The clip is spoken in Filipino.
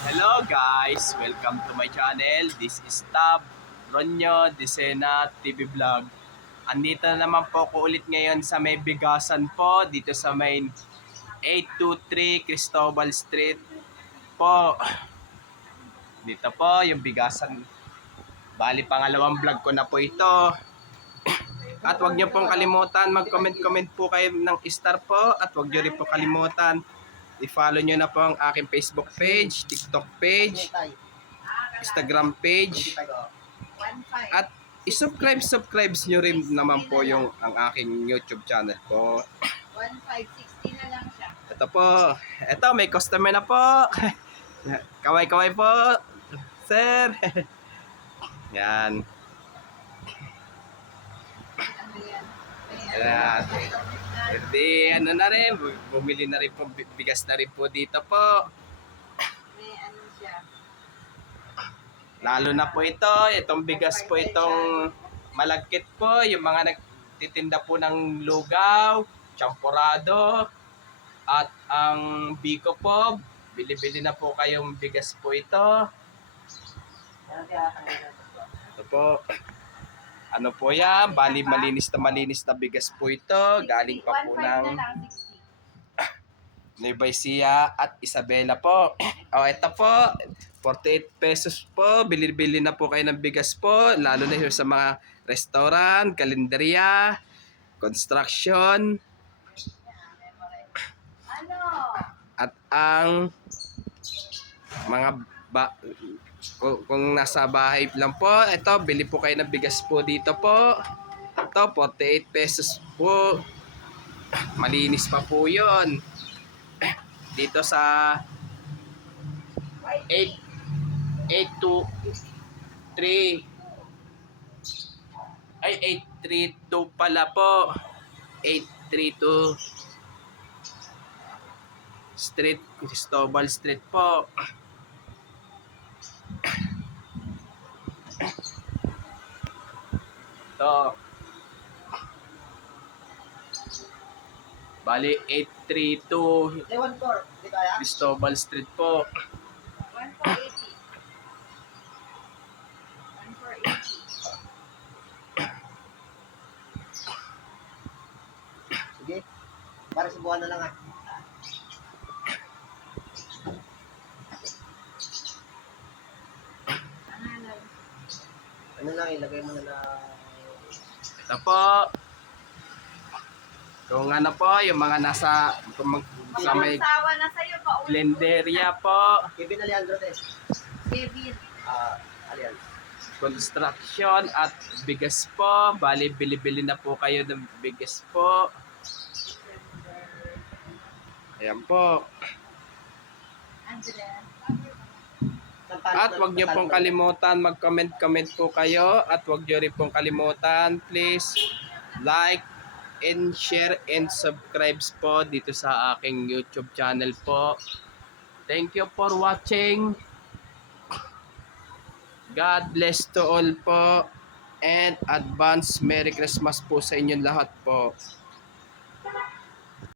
Hello guys! Welcome to my channel. This is Tab Ronyo Desena TV Vlog. Andito na naman po ko ulit ngayon sa may bigasan po dito sa may 823 Cristobal Street po. Dito po yung bigasan. Bali pangalawang vlog ko na po ito. At wag niyo pong kalimutan mag-comment po kayo ng star po at wag niyo rin po kalimutan i-follow nyo na po ang aking Facebook page, TikTok page, Instagram page, at i-subscribe nyo rin naman po yung ang aking YouTube channel po. 1,560 na lang siya. Ito po, ito may customer na po. Kaway-kaway po, sir. Yan. Ano yan? Yan. Hindi, ano na rin, bumili na rin po, bigas na rin po dito po. May ano siya. Lalo na po itong bigas po, itong malagkit po, yung mga nagtitinda po ng lugaw, champurado, at ang biko po, bili-bili na po kayong bigas po ito. Ito po. Ano po yan? Bali malinis na bigas po ito. Galing pa po 1,500 ng na lang, 60. Nueva Ecija at Isabela po. O ito po, 48 pesos po. Bili-bili na po kayo ng bigas po. Lalo na sa mga restaurant, kalendarya, construction. Ano? At ang mga kung nasa bahay lang po, ito, bili po kayo ng bigas po dito po. Ito, 48 pesos po. Malinis pa po yun. Dito sa 823 ay 832 pala po. 832 Street, Cristobal Street po. Ito. Bali 832 Cristobal Street po. 1,480. 1,480. Sige. Para sa buwan na lang ah. Ano lang, ilagay mo na na... Ito po. Kung ano po, yung mga nasa sa may Magsawa na sa'yo pa. Glenderia po, Kevin Alejandro te. Kevin. Alian. construction at bigas po. Bali, bili-bili na po kayo ng bigas po. Ayan po. Andrea. At wag niyo pong kalimutan mag-comment po kayo at wag niyo rin pong kalimutan please like and share and subscribe po dito sa aking YouTube channel po. Thank you for watching. God bless to all po and advance Merry Christmas po sa inyong lahat po.